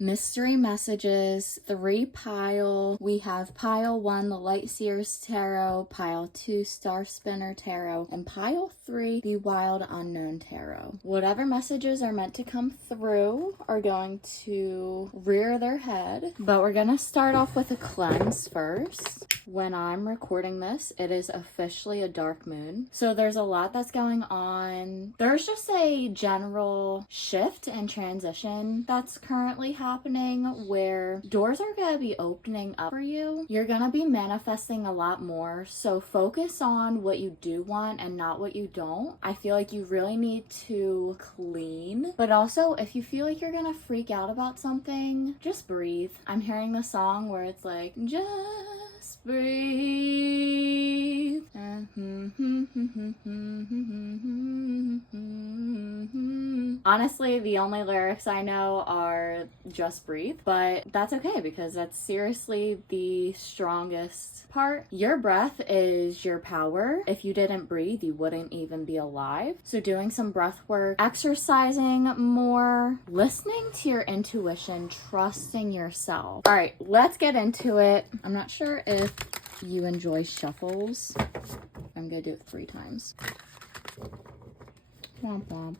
mystery messages, 3 pile. We have pile 1, the Light Seers Tarot, pile 2, Star Spinner Tarot, and pile 3, the Wild Unknown Tarot. Whatever messages are meant to come through are going to rear their head, but we're gonna start off with a cleanse first. When I'm recording this, it is officially a dark moon, so there's a lot that's going on. There's just a general shift and transition that's currently happening where doors are going to be opening up for you. You're going to be manifesting a lot more, so focus on what you do want and not what you don't. I feel like you really need to clean, but also if you feel like you're going to freak out about something, just breathe. I'm hearing the song where it's like, just breathe. Honestly, the only lyrics I know are just breathe, but that's okay because that's seriously the strongest part. Your breath is your power. If you didn't breathe, you wouldn't even be alive. So doing some breath work, exercising more, listening to your intuition, trusting yourself. All right, let's get into it. I'm not sure if you enjoy shuffles. I'm gonna do it 3 times. Womp womp.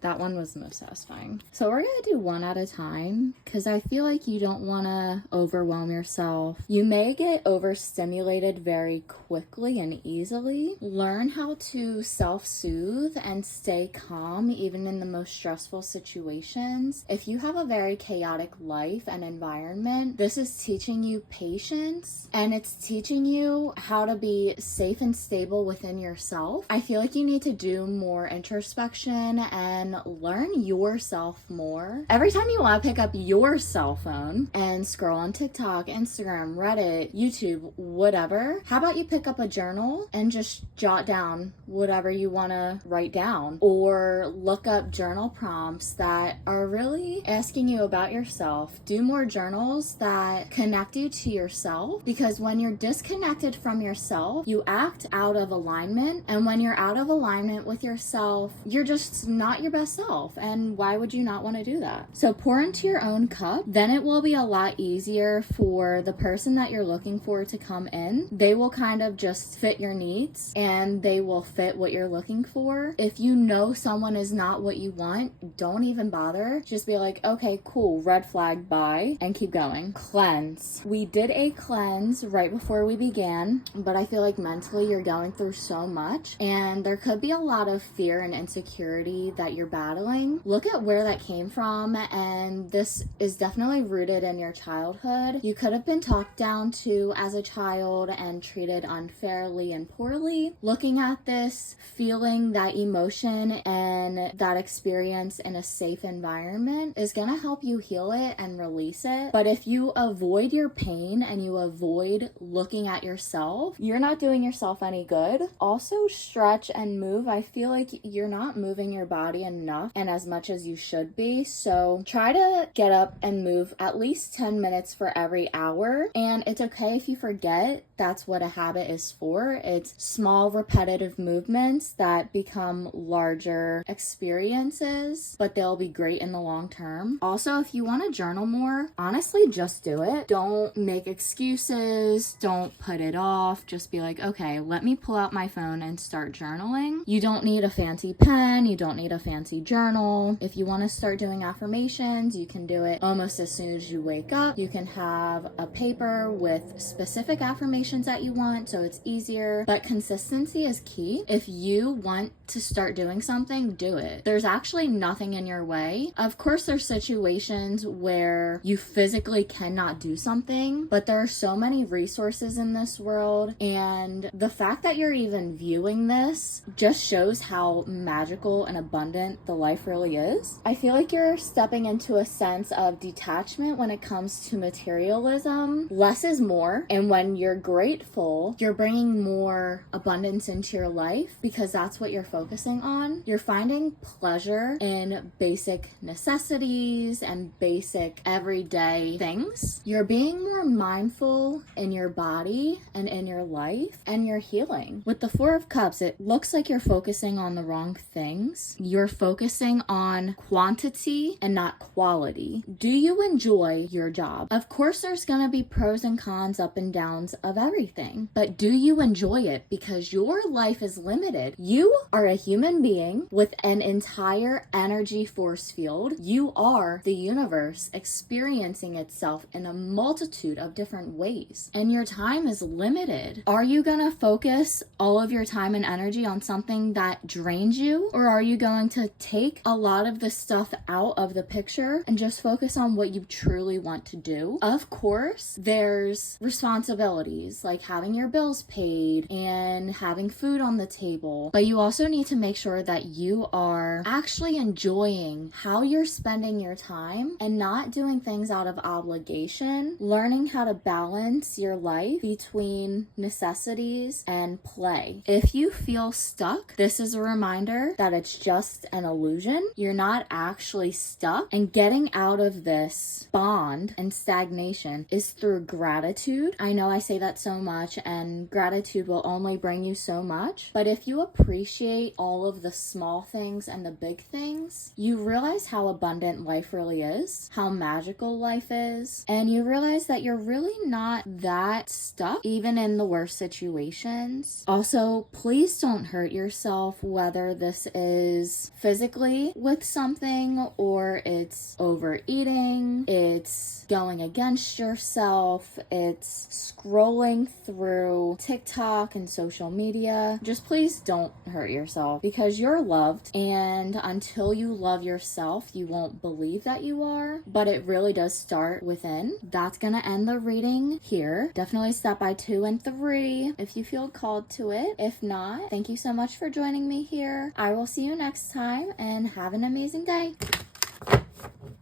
That one was the most satisfying. So we're gonna do one at a time because I feel like you don't want to overwhelm yourself. You may get overstimulated very quickly and easily. Learn how to self-soothe and stay calm even in the most stressful situations. If you have a very chaotic life and environment, this is teaching you patience and it's teaching you how to be safe and stable within yourself. I feel like you need to do more introspection and learn yourself more. Every time you want to pick up your cell phone and scroll on TikTok, Instagram, Reddit, YouTube, whatever, how about you pick up a journal and just jot down whatever you want to write down, or look up journal prompts that are really asking you about yourself. Do more journals that connect you to yourself, because when you're disconnected from yourself, you act out of alignment, and when you're out of alignment with yourself, you're just not your best self, and why would you not want to do that? So pour into your own cup, then it will be a lot easier for the person that you're looking for to come in. They will kind of just fit your needs and they will fit what you're looking for. If you know someone is not what you want, don't even bother. Just be like, okay, cool, red flag, bye, and keep going. Cleanse. We did a cleanse right before we began, but I feel like mentally you're going through so much and there could be a lot of fear and insecurity that you're battling. Look at where that came from, and this is definitely rooted in your childhood. You could have been talked down to as a child and treated unfairly and poorly. Looking at this, feeling that emotion and that experience in a safe environment is gonna help you heal it and release it. But if you avoid your pain and you avoid looking at yourself, you're not doing yourself any good. Also, stretch and move. I feel like you're not moving your body enough and as much as you should be, so try to get up and move at least 10 minutes for every hour. And it's okay if you forget. That's what a habit is for. It's small repetitive movements that become larger experiences, but they'll be great in the long term. Also, if you want to journal more, honestly, just do it. Don't make excuses. Don't put it off. Just be like, okay, let me pull out my phone and start journaling. You don't need a fancy pen. You don't need a fancy journal. If you want to start doing affirmations, you can do it almost as soon as you wake up. You can have a paper with specific affirmations that you want, so it's easier, but consistency is key. If you want to start doing something, do it. There's actually nothing in your way. Of course, there's situations where you physically cannot do something, but there are so many resources in this world, and the fact that you're even viewing this just shows how magical and abundant the life really is. I feel like you're stepping into a sense of detachment when it comes to materialism. Less is more, and when you're grateful, you're bringing more abundance into your life because that's what you're focusing on. You're finding pleasure in basic necessities and basic everyday things. You're being more mindful in your body and in your life, and you're healing. With the Four of Cups, it looks like you're focusing on the wrong things. You're focusing on quantity and not quality. Do you enjoy your job? Of course, there's going to be pros and cons, up and downs of everything, but do you enjoy it? Because your life is limited. You are a human being with an entire energy force field. You are the universe experiencing itself in a multitude of different ways, and your time is limited. Are you going to focus all of your time and energy on something that drains you, or are you going to take a lot of the stuff out of the picture and just focus on what you truly want to do? Of course, there's responsibilities like having your bills paid and having food on the table, but you also need to make sure that you are actually enjoying how you're spending your time and not doing things out of obligation, learning how to balance your life between necessities and play. If you feel stuck, this is a reminder that it's just an illusion. You're not actually stuck, and getting out of this bond and stagnation is through gratitude. I know I say that so much, and gratitude will only bring you so much, but if you appreciate all of the small things and the big things, you realize how abundant life really is, how magical life is, and you realize that you're really not that stuck, even in the worst situations. Also, please don't hurt yourself, whether this is physically with something or it's overeating, it's going against yourself, it's scrolling through TikTok and social media. Just please don't hurt yourself, because you're loved, and until you love yourself, you won't believe that you are, but it really does start within. That's gonna end the reading here. Definitely stop by 2 and 3 if you feel called to it. If not, thank you so much for joining me here. I will see you next time, and have an amazing day.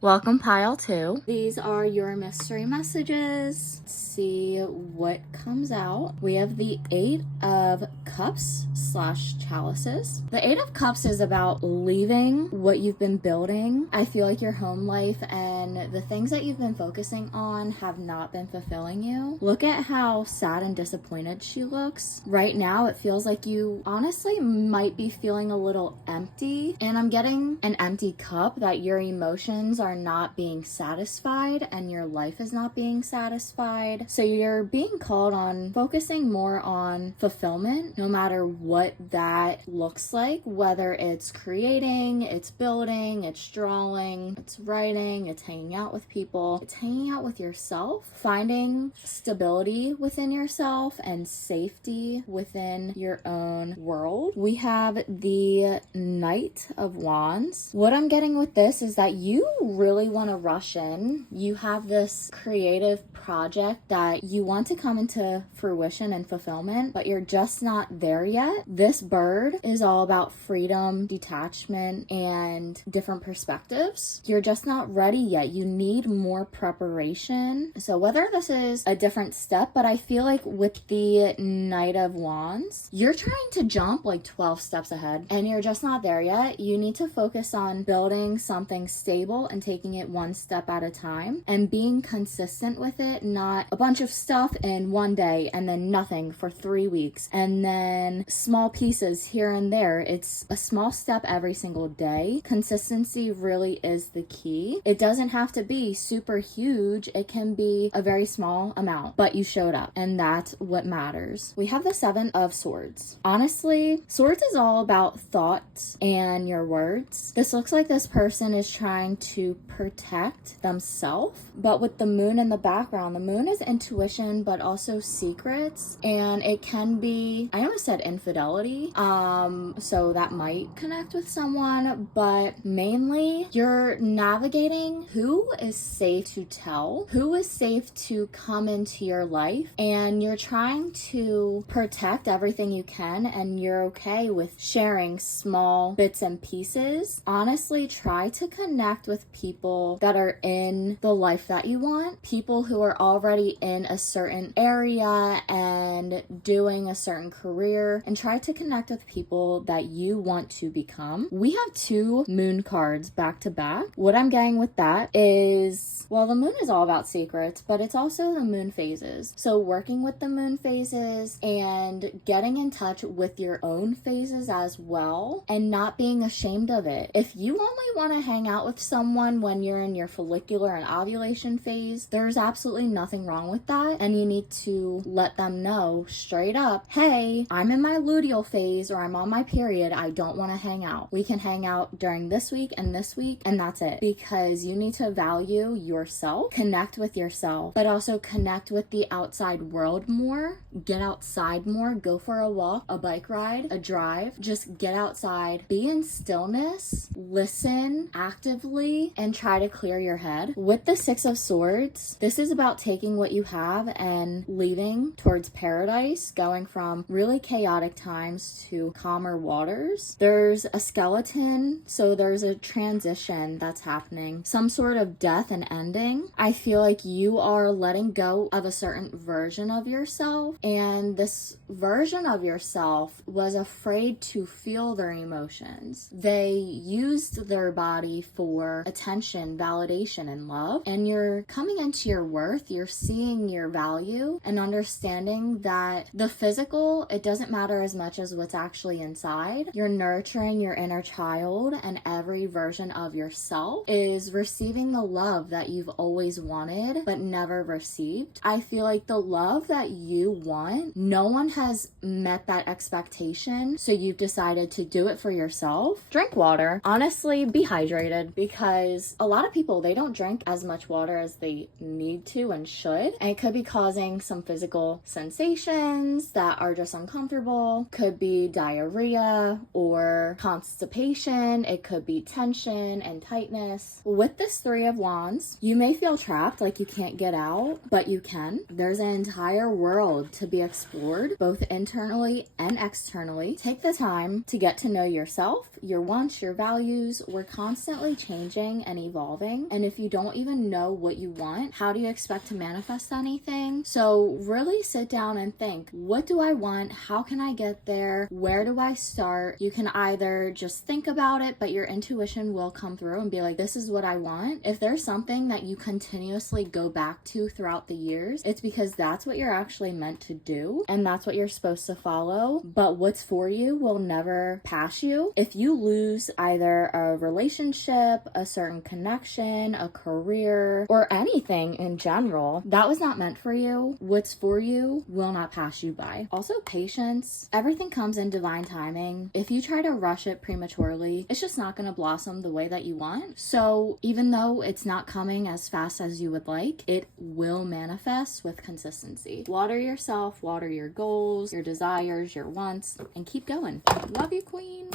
Welcome, pile 2. These are your mystery messages. Let's see what comes out. We have the 8 of Cups / chalices. The 8 of Cups is about leaving what you've been building. I feel like your home life and the things that you've been focusing on have not been fulfilling you. Look at how sad and disappointed she looks. Right now, it feels like you honestly might be feeling a little empty, and I'm getting an empty cup, that your emotions are not being satisfied and your life is not being satisfied. So you're being called on focusing more on fulfillment, no matter what that looks like, whether it's creating, it's building, it's drawing, it's writing, it's hanging out with people, it's hanging out with yourself, finding stability within yourself and safety within your own world. We have the Knight of Wands. What I'm getting with this is that you really want to rush in. You have this creative project that you want to come into fruition and fulfillment, but you're just not there yet. This bird is all about freedom, detachment, and different perspectives. You're just not ready yet. You need more preparation. So whether this is a different step, but I feel like with the Knight of Wands, you're trying to jump like 12 steps ahead, and you're just not there yet. You need to focus on building something stable and taking it one step at a time and being consistent with it, not a bunch of stuff in one day and then nothing for 3 weeks and then small pieces here and there. It's a small step every single day. Consistency really is the key. It doesn't have to be super huge. It can be a very small amount, but you showed up, and that's what matters. We have the 7 of Swords. Honestly, Swords is all about thoughts and your words. This looks like this person is trying to protect themselves, but with the moon in the background, the moon is intuition, but also secrets, and it can be, I almost said infidelity, so that might connect with someone, but mainly you're navigating who is safe to tell, who is safe to come into your life, and you're trying to protect everything you can, and you're okay with sharing small bits and pieces. Honestly, try to connect with people that are in the life that you want, people who are already in a certain area and doing a certain career, and try to connect with people that you want to become. We have 2 moon cards back to back. What I'm getting with that is secrets. Well, the moon is all about secrets, but it's also the moon phases. So working with the moon phases and getting in touch with your own phases as well, and not being ashamed of it. If you only want to hang out with someone when you're in your follicular and ovulation phase, there's absolutely nothing wrong with that, and you need to let them know straight up, hey, I'm in my luteal phase, or I'm on my period, I don't want to hang out. We can hang out during this week, and that's it. Because you need to value yourself, connect with yourself, but also connect with the outside world more. Get outside more, go for a walk, a bike ride, a drive. Just get outside, be in stillness, listen actively, and try to clear your head. With the Six of Swords, this is about taking what you have and leaving towards paradise, going from really chaotic times to calmer waters. There's a skeleton, so there's a transition that's happening, some sort of death and ending. I feel like you are letting go of a certain version of yourself, and this version of yourself was afraid to feel their emotions. They used their body for attention, validation, and love, and you're coming into your worth. You're seeing your value and understanding that the physical, it doesn't matter as much as what's actually inside. You're nurturing your inner child, and every version of yourself is receiving the love that you've always wanted but never received. I feel like the love that you want, no one has met that expectation, so you've decided to do it for yourself. Drink water. Honestly, be hydrated, because a lot of people, they don't drink as much water as they need to and should, and it could be causing some physical sensations that are just uncomfortable. Could be diarrhea or constipation. It could be tension and tightness. With this Three of Wands, you may feel trapped, like you can't get out, but you can. There's an entire world to be explored, both internally and externally. Take the time to get to know yourself, your wants, your values. We're constantly changing and evolving, and if you don't even know what you want, how do you expect to manifest anything? So really sit down and think, what do I want? How can I get there? Where do I start? You can either just think about it, but your intuition will come through and be like, this is what I want. If there's something that you continuously go back to throughout the years, it's because that's what you're actually meant to do, and that's what you're supposed to follow. But what's for you will never pass you. If you lose either a relationship, a certain connection, a career, or anything in general, that was not meant for you. What's for you will not pass you by. Also, patience. Everything comes in divine timing. If you try to rush it prematurely, it's just not going to blossom the way that you want. So even though it's not coming as fast as you would like, it will manifest with consistency. Water yourself, water your goals, your desires, your wants, and keep going. Love you, Queen.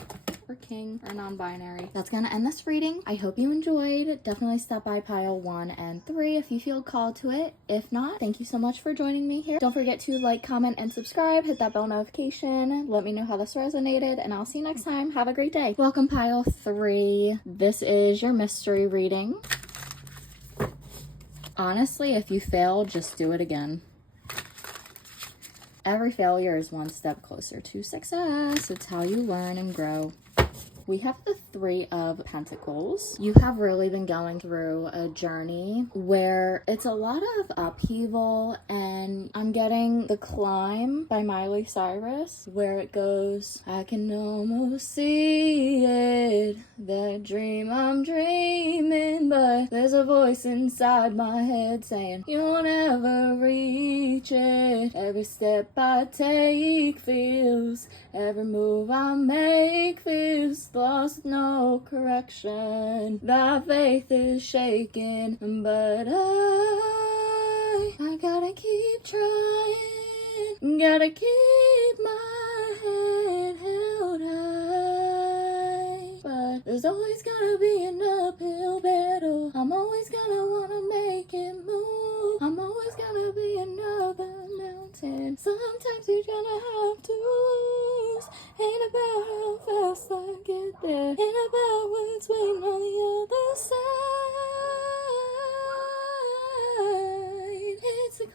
Or king, or non-binary. That's gonna end this reading. I hope you enjoyed. Definitely stop by pile 1 and 3 if you feel called to it. If not, thank you so much for joining me here. Don't forget to like, comment, and subscribe. Hit that bell notification. Let me know how this resonated, and I'll see you next time. Have a great day. Welcome, pile 3. This is your mystery reading. Honestly, if you fail, just do it again. Every failure is one step closer to success. It's how you learn and grow. We have the Three of Pentacles. You have really been going through a journey where it's a lot of upheaval, and I'm getting The Climb by Miley Cyrus, where it goes, I can almost see it, that dream I'm dreaming, but there's a voice inside my head saying, you'll never reach it. Every step I take feels, every move I make feels lost, no correction. Thy faith is shaking, but I gotta keep trying, gotta keep my head held high. But there's always gonna be an uphill battle. I'm always gonna wanna make it move. I'm always gonna be another mountain. Sometimes you're gonna have to lose. Ain't about how fast I get there, ain't about what's waiting on the other side. It's a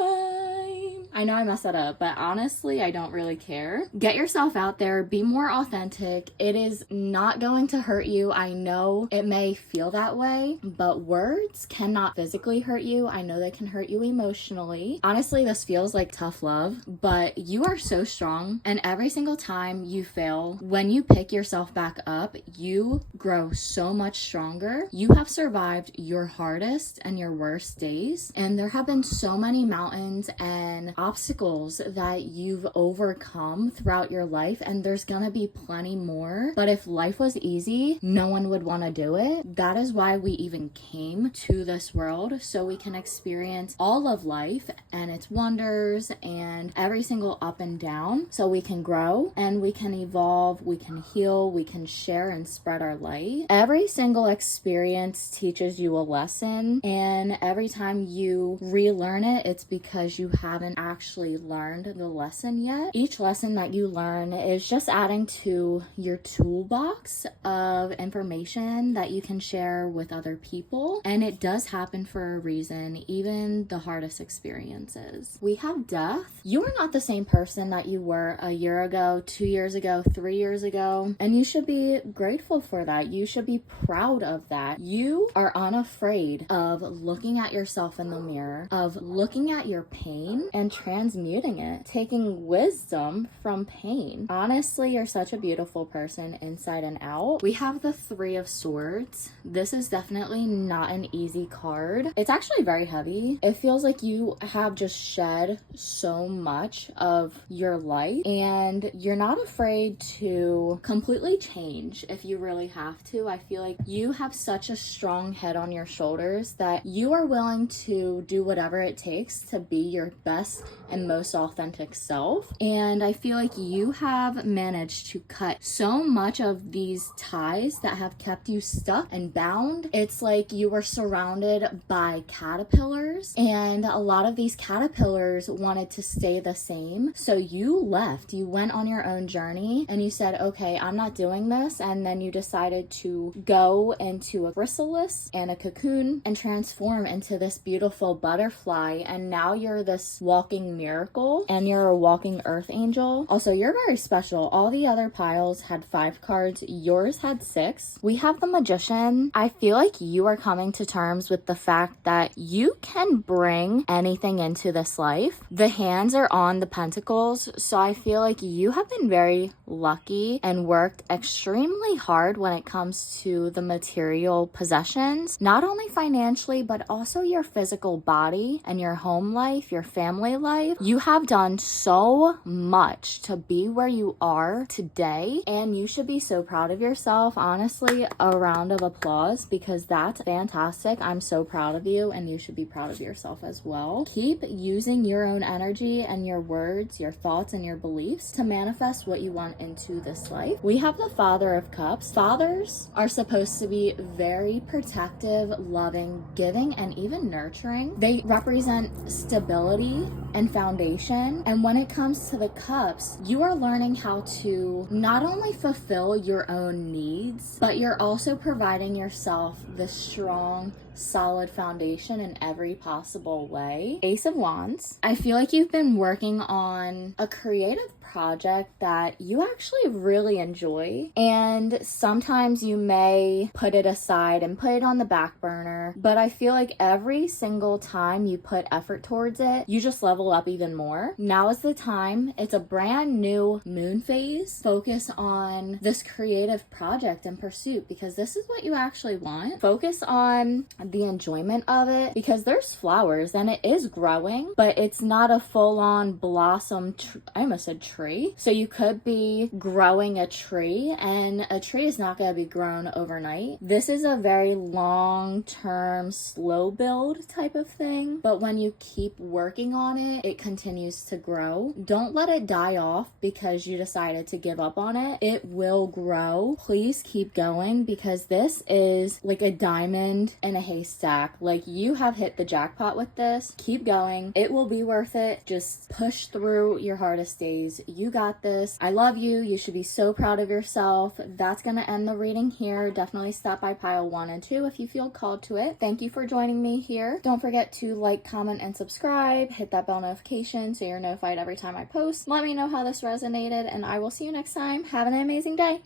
climb. I I know I messed that up, but honestly, I don't really care. Get yourself out there, be more authentic. It is not going to hurt you. I know it may feel that way, but words cannot physically hurt you. I know they can hurt you emotionally. Honestly, this feels like tough love, but you are so strong. And every single time you fail, when you pick yourself back up, you grow so much stronger. You have survived your hardest and your worst days. And there have been so many mountains and obstacles that you've overcome throughout your life. And there's gonna be plenty more. But if life was easy, no one would want to do it. That is why we even came to this world, so we can experience all of life and its wonders and every single up and down, so we can grow and we can evolve, we can heal, we can share and spread our light. Every single experience teaches you a lesson, and every time you relearn it, it's because you haven't actually learned the lesson yet. Each lesson that you learn is just adding to your toolbox of information that you can share with other people, and it does happen for a reason, even the hardest experiences. We have death. You are not the same person that you were a year ago, 2 years ago, 3 years ago, and you should be grateful for that. You should be proud of that. You are unafraid of looking at yourself in the mirror, of looking at your pain and transmuting it, taking wisdom from pain. Honestly, you're such a beautiful person inside and out. We have the Three of Swords. This is definitely not an easy card. It's actually very heavy. It feels like you have just shed so much of your life, and you're not afraid to completely change if you really have to. I feel like you have such a strong head on your shoulders that you are willing to do whatever it takes to be your best and most authentic self. And I feel like you have managed to cut so much of these ties that have kept you stuck and bound. It's like you were surrounded by caterpillars, and a lot of these caterpillars wanted to stay the same. So you left, you went on your own journey, and you said, okay, I'm not doing this. And then you decided to go into a chrysalis and a cocoon and transform into this beautiful butterfly. And now you're this walking miracle, and you're a walking earth angel. Also, you're very special. All the other piles had 5 cards. Yours had 6. We have the Magician. I feel like you are coming to terms with the fact that you can bring anything into this life. The hands are on the pentacles, so I feel like you have been very lucky and worked extremely hard when it comes to the material possessions, not only financially, but also your physical body and your home life, your family life. You have done so much to be where you are today, and you should be so proud of yourself. Honestly, a round of applause, because that's fantastic. I'm so proud of you, and you should be proud of yourself as well. Keep using your own energy and your words, your thoughts, and your beliefs to manifest what you want into this life. We have the Father of Cups. Fathers are supposed to be very protective, loving, giving, and even nurturing. They represent stability and foundation. And when it comes to the cups, you are learning how to not only fulfill your own needs, but you're also providing yourself the strong, solid foundation in every possible way. Ace of Wands. I feel like you've been working on a creative project that you actually really enjoy, and sometimes you may put it aside and put it on the back burner, but I feel like every single time you put effort towards it, you just level up even more. Now is the time. It's a brand new moon phase. Focus on this creative project and pursuit, because this is what you actually want. Focus on the enjoyment of it, because there's flowers and it is growing, but it's not a full-on blossom I almost said tree. So you could be growing a tree, and a tree is not going to be grown overnight. This is a very long-term, slow build type of thing, but when you keep working on it, it continues to grow. Don't let it die off because you decided to give up on it. It will grow. Please keep going, because this is like a diamond in a haystack. Like, you have hit the jackpot with this. Keep going. It will be worth it. Just push through your hardest days. You got this. I love you. You should be so proud of yourself. That's going to end the reading here. Definitely stop by pile 1 and 2 if you feel called to it. Thank you for joining me here. Don't forget to like, comment, and subscribe. Hit that bell notification so you're notified every time I post. Let me know how this resonated, and I will see you next time. Have an amazing day.